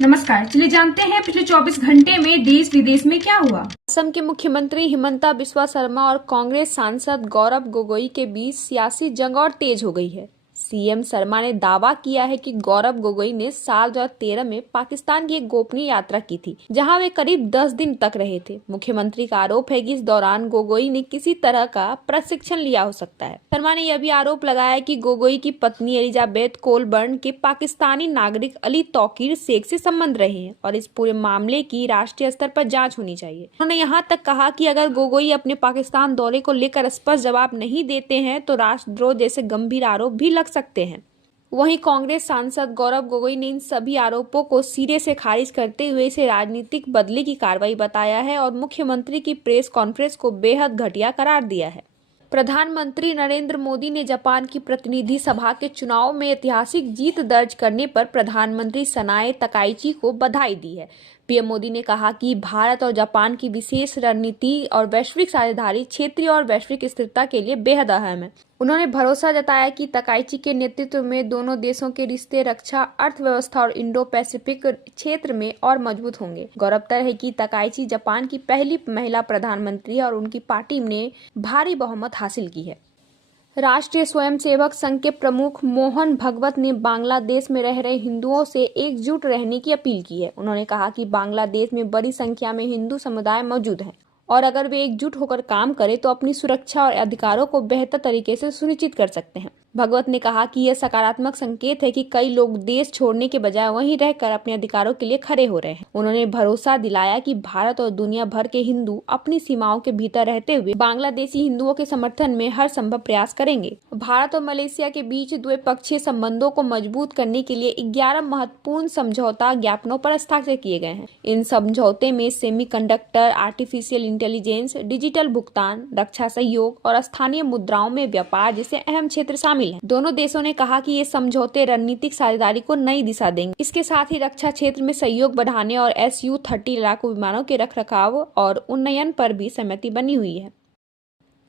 नमस्कार, चलिए जानते हैं पिछले 24 घंटे में देश विदेश में क्या हुआ। असम के मुख्यमंत्री हिमंता बिस्वा शर्मा और कांग्रेस सांसद गौरव गोगोई के बीच सियासी जंग और तेज हो गई है। सीएम शर्मा ने दावा किया है कि गौरव गोगोई ने साल 2013 में पाकिस्तान की एक गोपनीय यात्रा की थी, जहां वे करीब 10 दिन तक रहे थे। मुख्यमंत्री का आरोप है कि इस दौरान गोगोई ने किसी तरह का प्रशिक्षण लिया हो सकता है। शर्मा ने यह भी आरोप लगाया कि गोगोई की पत्नी एलिजाबेथ कोलबर्न के पाकिस्तानी नागरिक अली तौकीर शेख से संबंध रहे हैं और इस पूरे मामले की राष्ट्रीय स्तर पर जांच होनी चाहिए। उन्होंने यहाँ तक कहा कि अगर गोगोई अपने पाकिस्तान दौरे को लेकर स्पष्ट जवाब नहीं देते हैं तो राष्ट्रद्रोह जैसे गंभीर आरोप भी लग सकते हैं। वहीं कांग्रेस सांसद गौरव गोगोई ने इन सभी आरोपों को सिरे से खारिज करते हुए इसे राजनीतिक बदले की कार्रवाई बताया है और मुख्यमंत्री की प्रेस कॉन्फ्रेंस को बेहद घटिया करार दिया है। प्रधानमंत्री नरेंद्र मोदी ने जापान की प्रतिनिधि सभा के चुनाव में ऐतिहासिक जीत दर्ज करने पर प्रधानमंत्री सनाए तकाइची को बधाई दी है। पीएम मोदी ने कहा कि भारत और जापान की विशेष रणनीति और वैश्विक साझेदारी क्षेत्रीय और वैश्विक स्थिरता के लिए बेहद अहम है। उन्होंने भरोसा जताया कि तकाइची के नेतृत्व में दोनों देशों के रिश्ते रक्षा, अर्थव्यवस्था और इंडो पैसिफिक क्षेत्र में और मजबूत होंगे। गौरतलब है कि तकाइची जापान की पहली महिला प्रधानमंत्री है और उनकी पार्टी ने भारी बहुमत हासिल की है। राष्ट्रीय स्वयंसेवक संघ के प्रमुख मोहन भगवत ने बांग्लादेश में रह रहे हिंदुओं से एकजुट रहने की अपील की है। उन्होंने कहा कि बांग्लादेश में बड़ी संख्या में हिंदू समुदाय मौजूद हैं और अगर वे एकजुट होकर काम करें तो अपनी सुरक्षा और अधिकारों को बेहतर तरीके से सुनिश्चित कर सकते हैं। भगवत ने कहा कि यह सकारात्मक संकेत है कि कई लोग देश छोड़ने के बजाय वहीं रहकर अपने अधिकारों के लिए खड़े हो रहे हैं। उन्होंने भरोसा दिलाया कि भारत और दुनिया भर के हिंदू अपनी सीमाओं के भीतर रहते हुए बांग्लादेशी हिंदुओं के समर्थन में हर संभव प्रयास करेंगे। भारत और मलेशिया के बीच द्विपक्षीय संबंधों को मजबूत करने के लिए 11 महत्वपूर्ण समझौता ज्ञापनों पर हस्ताक्षर किए गए हैं। इन समझौते में सेमीकंडक्टर, आर्टिफिशियल इंटेलिजेंस, डिजिटल भुगतान, रक्षा सहयोग और स्थानीय मुद्राओं में व्यापार जैसे अहम क्षेत्र शामिल हैं। दोनों देशों ने कहा कि ये समझौते रणनीतिक साझेदारी को नई दिशा देंगे। इसके साथ ही रक्षा क्षेत्र में सहयोग बढ़ाने और Su-30 लड़ाकू विमानों के रखरखाव और उन्नयन पर भी सहमति बनी हुई है।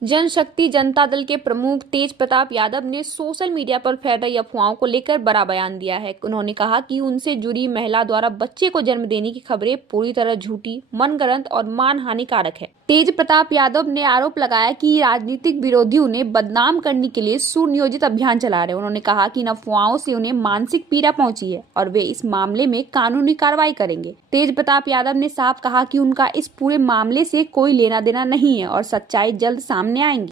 जनशक्ति जनता दल के प्रमुख तेज प्रताप यादव ने सोशल मीडिया पर फैल रही अफवाहों को लेकर बड़ा बयान दिया है। उन्होंने कहा कि उनसे जुड़ी महिला द्वारा बच्चे को जन्म देने की खबरें पूरी तरह झूठी, मनगढ़ंत और मानहानिकारक है। तेज प्रताप यादव ने आरोप लगाया कि राजनीतिक विरोधी उन्हें बदनाम करने के लिए सुनियोजित अभियान चला रहे हैं। उन्होंने कहा कि इन अफवाहों से उन्हें मानसिक पीड़ा पहुंची है और वे इस मामले में कानूनी कार्रवाई करेंगे। तेज प्रताप यादव ने साफ कहा कि उनका इस पूरे मामले से कोई लेना देना नहीं है और सच्चाई जल्द सामने आएंगी।